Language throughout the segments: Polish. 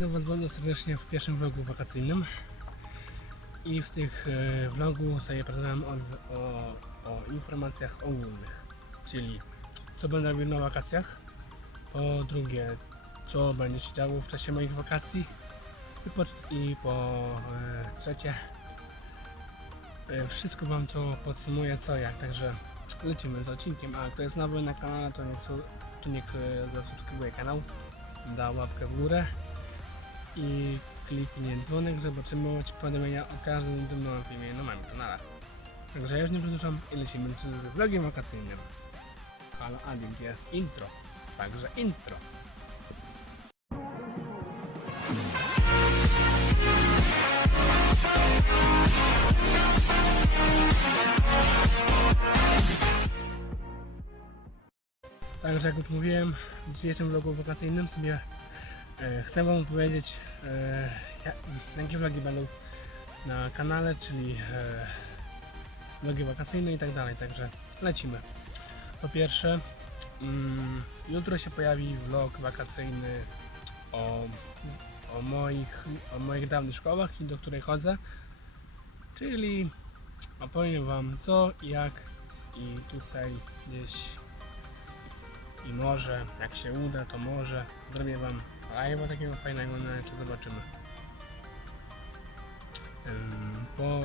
Witam Was bardzo serdecznie w pierwszym vlogu wakacyjnym. I w tych e, vlogu opowiadałem o, o, o informacjach ogólnych, czyli co będę robił na wakacjach, po drugie co będzie się działo w czasie moich wakacji. I po, i po e, trzecie e, wszystko Wam to podsumuję co jak, także lecimy z odcinkiem, a kto jest nowy na kanale to niech, to niech zasubskrybuje kanał, da łapkę w górę i kliknie dzwonek, żeby otrzymywać powiadomienia o każdym nowym filmie na moim kanale. Także ja już nie przedłużam i lecimy z vlogiem wakacyjnym. Halo Adi, gdzie jest intro? Także intro. Także jak już mówiłem, w dzisiejszym vlogu wakacyjnym sobie chcę Wam powiedzieć, e, ja- jakie vlogi będą na kanale, czyli e, vlogi wakacyjne i tak dalej. Także lecimy. Po pierwsze, mm, jutro się pojawi vlog wakacyjny o, o, moich, o moich dawnych szkołach i do której chodzę. Czyli opowiem Wam co jak i tutaj gdzieś i może, jak się uda, to może zrobię Wam live'a takiego fajnego, no jeszcze zobaczymy. Ym, Po,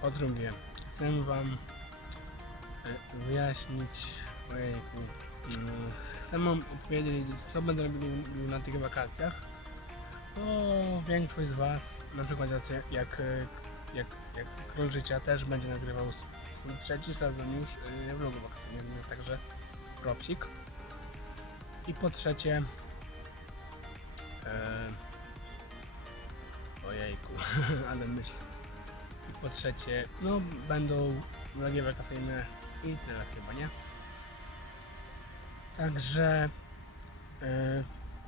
po drugie, chcę Wam y, wyjaśnić, ojejku, ym, chcę Wam opowiedzieć, co będę robił na tych wakacjach, bo większość z Was, na przykład jak, y, jak, jak Król Życia też będzie nagrywał trzeci sezon już y, vlogu wakacyjnego, także propsik. I po trzecie, e, ojejku, ale myśl. I po trzecie, no będą vlogi wakacyjne i tyle chyba, nie? Także e,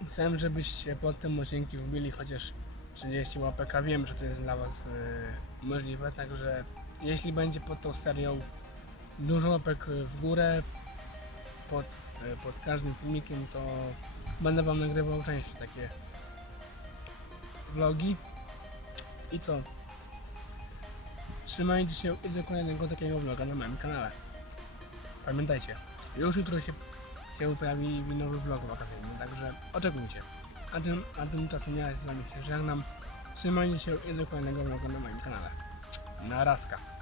chcę, żebyście pod tym odcinkiem wbili chociaż 30 łapek, a wiem, że to jest dla Was e, możliwe, także jeśli będzie pod tą serią dużo łapek w górę, pod, pod każdym filmikiem, to będę Wam nagrywał częściej takie vlogi. I co? Trzymajcie się i do kolejnego takiego vloga na moim kanale. Pamiętajcie, już jutro się, się pojawi nowy vlog wakacyjny, także oczekujcie. A, tym, a tymczasem ja z Wami się żegnam. Trzymajcie się i do kolejnego vloga na moim kanale. Na razka.